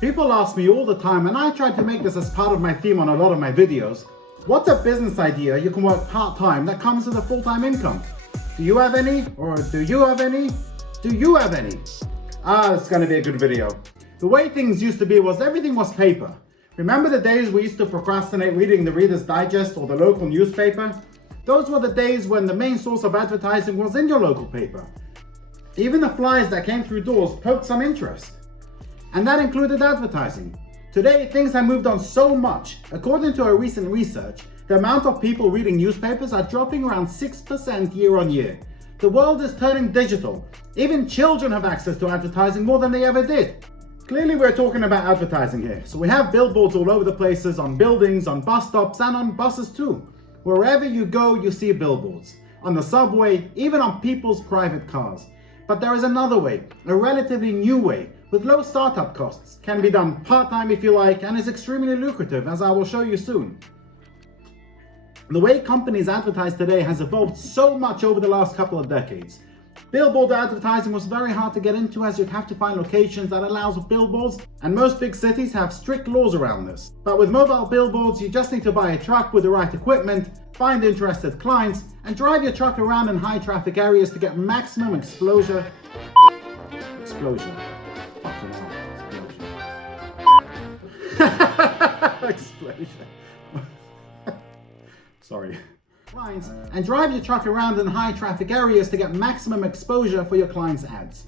People ask me all the time, and I try to make this as part of my theme on a lot of my videos. What's a business idea you can work part-time that comes with a full-time income? Do you have any? Or do you have any? Do you have any? It's gonna be a good video. The way things used to be was everything was paper. Remember the days we used to procrastinate reading the Reader's Digest or the local newspaper? Those were the days when the main source of advertising was in your local paper. Even the flyers that came through doors poked some interest. And that included advertising. Today, things have moved on so much. According to a recent research, the amount of people reading newspapers are dropping around 6% year on year. The world is turning digital. Even children have access to advertising more than they ever did. Clearly, we're talking about advertising here. So we have billboards all over the places, on buildings, on bus stops, and on buses too. Wherever you go, you see billboards. On the subway, even on people's private cars. But there is another way, a relatively new way, with low startup costs, can be done part-time if you like, and is extremely lucrative, as I will show you soon. The way companies advertise today has evolved so much over the last couple of decades. Billboard advertising was very hard to get into, as you'd have to find locations that allows billboards, and most big cities have strict laws around this. But with mobile billboards, you just need to buy a truck with the right equipment, find interested clients, and drive your truck around in high traffic areas to get maximum exposure. Sorry. Clients, and drive your truck around in high traffic areas to get maximum exposure for your clients' ads.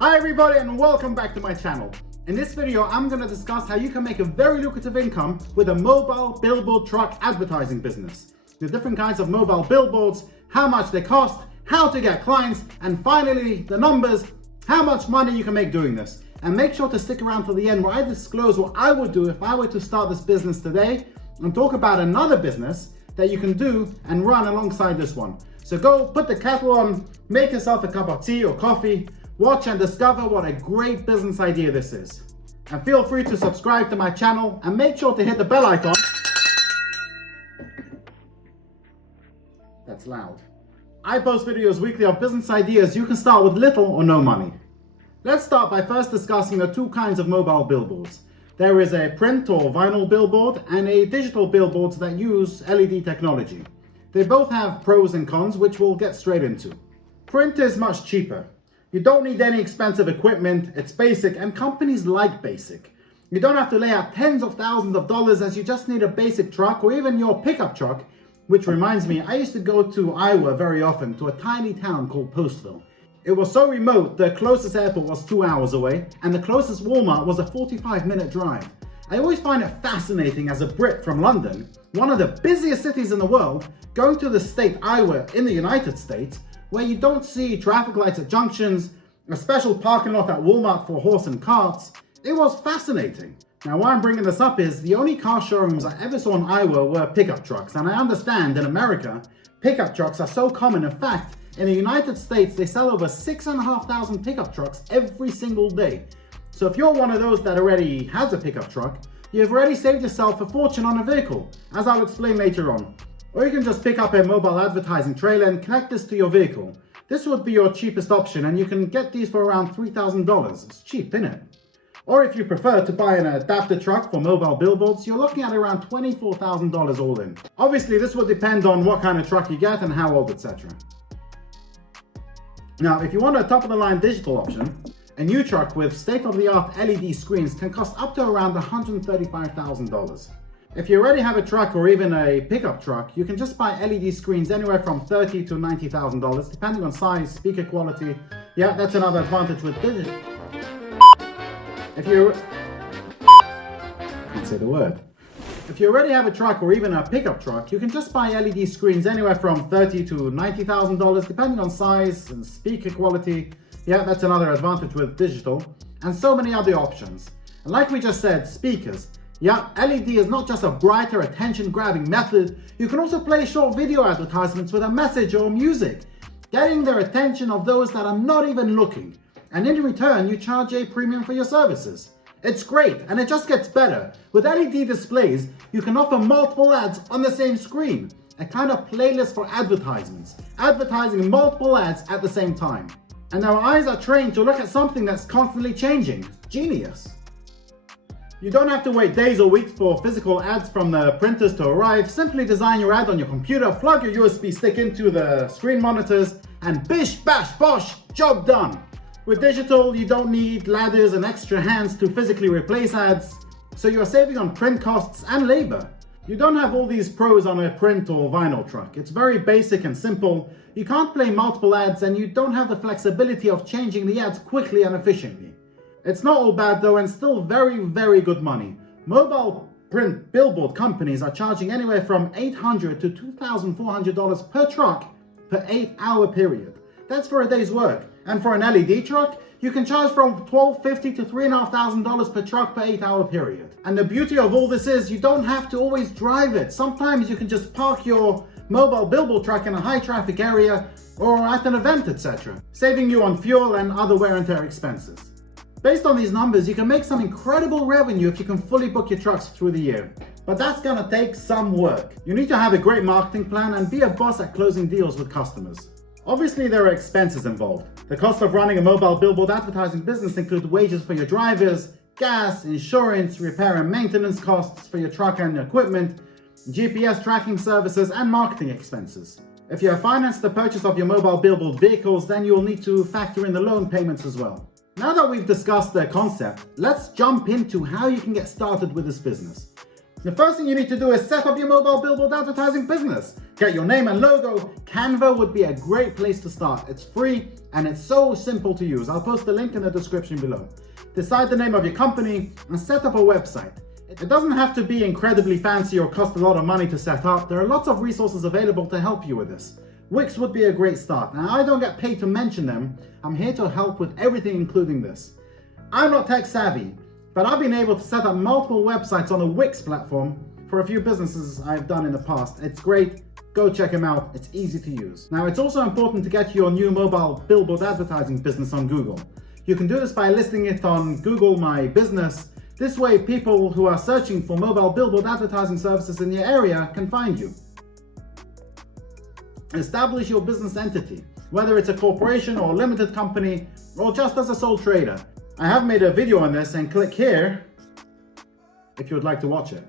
Hi everybody, and welcome back to my channel. In this video, I'm going to discuss how you can make a very lucrative income with a mobile billboard truck advertising business. The different kinds of mobile billboards, how much they cost, how to get clients, and finally the numbers, how much money you can make doing this. And make sure to stick around till the end, where I disclose what I would do if I were to start this business today, and talk about another business that you can do and run alongside this one. So go put the kettle on, make yourself a cup of tea or coffee, watch and discover what a great business idea this is. And feel free to subscribe to my channel and make sure to hit the bell icon. That's loud. I post videos weekly of business ideas you can start with little or no money. Let's start by first discussing the two kinds of mobile billboards. There is a print or vinyl billboard and a digital billboard that use LED technology. They both have pros and cons, which we'll get straight into. Print is much cheaper. You don't need any expensive equipment, it's basic, and companies like basic. You don't have to lay out tens of thousands of dollars, as you just need a basic truck or even your pickup truck, which reminds me, I used to go to Iowa very often, to a tiny town called Postville. It was so remote, the closest airport was 2 hours away, and the closest Walmart was a 45-minute drive. I always find it fascinating as a Brit from London, one of the busiest cities in the world, going to the state Iowa in the United States, where you don't see traffic lights at junctions, a special parking lot at Walmart for horse and carts. It was fascinating. Now, why I'm bringing this up is the only car showrooms I ever saw in Iowa were pickup trucks, and I understand in America, pickup trucks are so common. In fact, in the United States, they sell over 6,500 pickup trucks every single day. So if you're one of those that already has a pickup truck, you've already saved yourself a fortune on a vehicle, as I'll explain later on. Or you can just pick up a mobile advertising trailer and connect this to your vehicle. This would be your cheapest option, and you can get these for around $3,000. It's cheap, innit? Or if you prefer to buy an adapter truck for mobile billboards, you're looking at around $24,000 all in. Obviously, this will depend on what kind of truck you get and how old, etc. Now, if you want a top-of-the-line digital option, a new truck with state-of-the-art LED screens can cost up to around $135,000. If you already have a truck or even a pickup truck, you can just buy LED screens anywhere from $30,000 to $90,000, depending on size, speaker quality. Yeah, that's another advantage with digital. If you can't say the word. If you already have a truck or even a pickup truck, you can just buy LED screens anywhere from $30,000 to $90,000, depending on size and speaker quality. Yeah, that's another advantage with digital, and so many other options. And like we just said, speakers. Yeah, LED is not just a brighter, attention-grabbing method. You can also play short video advertisements with a message or music, getting their attention of those that are not even looking. And in return, you charge a premium for your services. It's great, and it just gets better. With LED displays, you can offer multiple ads on the same screen, a kind of playlist for advertisements, advertising multiple ads at the same time. And our eyes are trained to look at something that's constantly changing. Genius. You don't have to wait days or weeks for physical ads from the printers to arrive. Simply design your ad on your computer, plug your USB stick into the screen monitors, and bish bash bosh, job done. With digital, you don't need ladders and extra hands to physically replace ads, so you're saving on print costs and labor. You don't have all these pros on a print or vinyl truck. It's very basic and simple. You can't play multiple ads, and you don't have the flexibility of changing the ads quickly and efficiently. It's not all bad though, and still very, very good money. Mobile print billboard companies are charging anywhere from $800 to $2,400 per truck per 8-hour period. That's for a day's work. And for an LED truck, you can charge from $1,250 to $3,500 per truck per 8-hour period. And the beauty of all this is you don't have to always drive it. Sometimes you can just park your mobile billboard truck in a high traffic area or at an event, etc., saving you on fuel and other wear and tear expenses. Based on these numbers, you can make some incredible revenue if you can fully book your trucks through the year. But that's gonna take some work. You need to have a great marketing plan and be a boss at closing deals with customers. Obviously, there are expenses involved. The cost of running a mobile billboard advertising business include wages for your drivers, gas, insurance, repair and maintenance costs for your truck and equipment, GPS tracking services, and marketing expenses. If you have financed the purchase of your mobile billboard vehicles, then you will need to factor in the loan payments as well. Now that we've discussed the concept, let's jump into how you can get started with this business. The first thing you need to do is set up your mobile billboard advertising business. Get your name and logo. Canva would be a great place to start. It's free and it's so simple to use. I'll post the link in the description below. Decide the name of your company and set up a website. It doesn't have to be incredibly fancy or cost a lot of money to set up. There are lots of resources available to help you with this. Wix would be a great start. Now, I don't get paid to mention them. I'm here to help with everything, including this. I'm not tech savvy, but I've been able to set up multiple websites on the Wix platform for a few businesses I've done in the past. It's great. Go check them out. It's easy to use. Now, it's also important to get your new mobile billboard advertising business on Google. You can do this by listing it on Google My Business. This way, people who are searching for mobile billboard advertising services in your area can find you. Establish your business entity, whether it's a corporation or a limited company or just as a sole trader. I have made a video on this, and click here if you would like to watch it.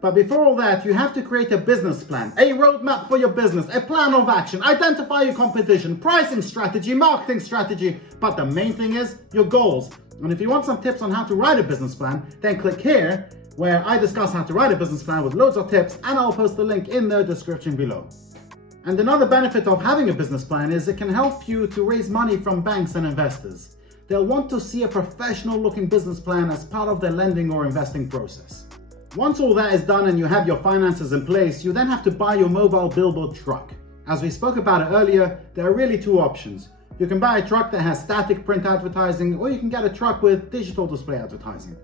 But before all that, you have to create a business plan, a roadmap for your business, a plan of action, identify your competition, pricing strategy, marketing strategy, but the main thing is your goals. And if you want some tips on how to write a business plan, then click here where I discuss how to write a business plan with loads of tips, and I'll post the link in the description below. And another benefit of having a business plan is it can help you to raise money from banks and investors. They'll want to see a professional looking business plan as part of their lending or investing process. Once all that is done and you have your finances in place, you then have to buy your mobile billboard truck. As we spoke about it earlier, there are really two options. You can buy a truck that has static print advertising, or you can get a truck with digital display advertising.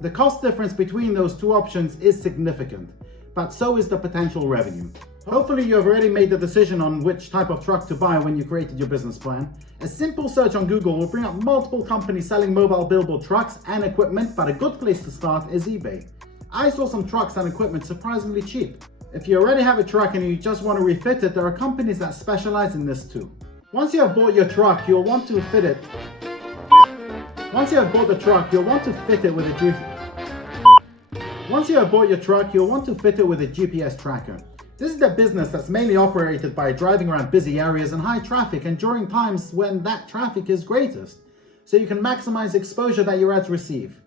The cost difference between those two options is significant, but so is the potential revenue. Hopefully you have already made the decision on which type of truck to buy when you created your business plan. A simple search on Google will bring up multiple companies selling mobile billboard trucks and equipment, but a good place to start is eBay. I saw some trucks and equipment surprisingly cheap. If you already have a truck and you just want to refit it, there are companies that specialize in this too. Once you have bought your truck, you'll want to fit it. Once you have bought the truck, you'll want to fit it with a GPS tracker. This is a business that's mainly operated by driving around busy areas and high traffic, and during times when that traffic is greatest, so you can maximize exposure that your ads receive.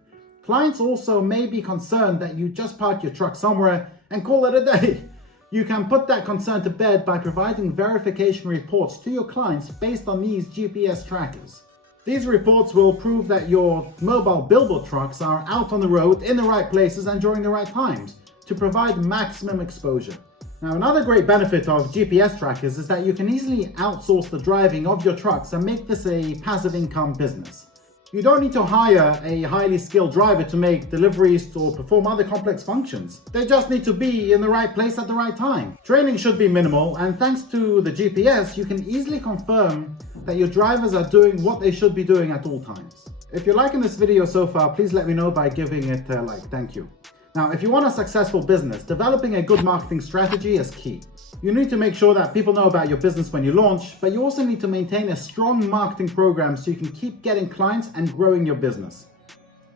Clients also may be concerned that you just park your truck somewhere and call it a day. You can put that concern to bed by providing verification reports to your clients based on these GPS trackers. These reports will prove that your mobile billboard trucks are out on the road in the right places and during the right times to provide maximum exposure. Now, another great benefit of GPS trackers is that you can easily outsource the driving of your trucks and make this a passive income business. You don't need to hire a highly skilled driver to make deliveries or perform other complex functions. They just need to be in the right place at the right time. Training should be minimal, and thanks to the GPS, you can easily confirm that your drivers are doing what they should be doing at all times. If you're liking this video so far, please let me know by giving it a like. Thank you. Now, if you want a successful business, developing a good marketing strategy is key. You need to make sure that people know about your business when you launch, but you also need to maintain a strong marketing program so you can keep getting clients and growing your business.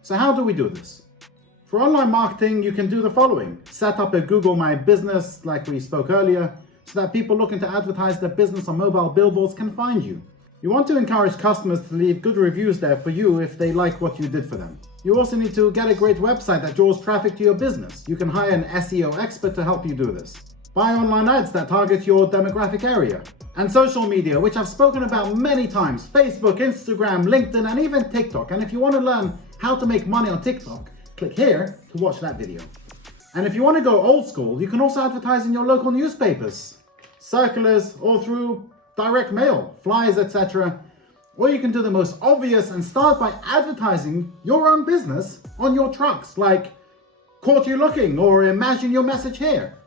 So how do we do this? For online marketing, you can do the following. Set up a Google My Business, like we spoke earlier, so that people looking to advertise their business on mobile billboards can find you. You want to encourage customers to leave good reviews there for you if they like what you did for them. You also need to get a great website that draws traffic to your business. You can hire an SEO expert to help you do this. Buy online ads that target your demographic area. And social media, which I've spoken about many times. Facebook, Instagram, LinkedIn, and even TikTok. And if you want to learn how to make money on TikTok, click here to watch that video. And if you want to go old school, you can also advertise in your local newspapers, circulars, or through direct mail, flyers, etc. Or you can do the most obvious and start by advertising your own business on your trucks, like Caught You Looking or Imagine Your Message Here.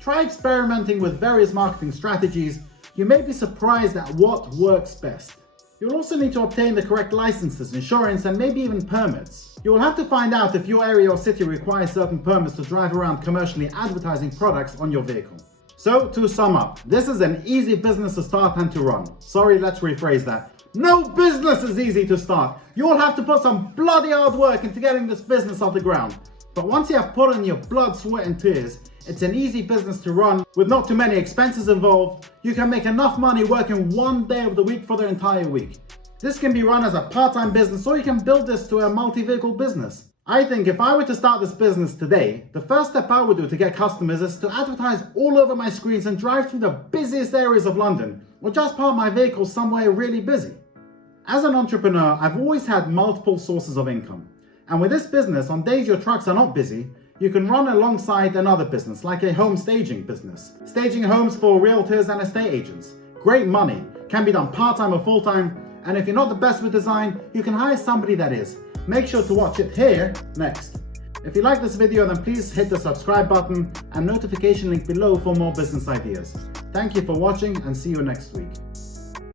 Try experimenting with various marketing strategies. You may be surprised at what works best. You'll also need to obtain the correct licenses, insurance, and maybe even permits. You will have to find out if your area or city requires certain permits to drive around commercially advertising products on your vehicle. So, to sum up, this is an easy business to start and to run. Sorry, let's rephrase that. No business is easy to start. You'll have to put some bloody hard work into getting this business off the ground. But once you have put in your blood, sweat, and tears, it's an easy business to run with not too many expenses involved. You can make enough money working one day of the week for the entire week. This can be run as a part-time business, or you can build this to a multi-vehicle business. I think if I were to start this business today, the first step I would do to get customers is to advertise all over my screens and drive through the busiest areas of London, or just park my vehicle somewhere really busy. As an entrepreneur, I've always had multiple sources of income. And with this business, on days your trucks are not busy, you can run alongside another business, like a home staging business. Staging homes for realtors and estate agents. Great money, can be done part-time or full-time, and if you're not the best with design, you can hire somebody that is. Make sure to watch it here next. If you like this video, then please hit the subscribe button and notification link below for more business ideas. Thank you for watching and see you next week.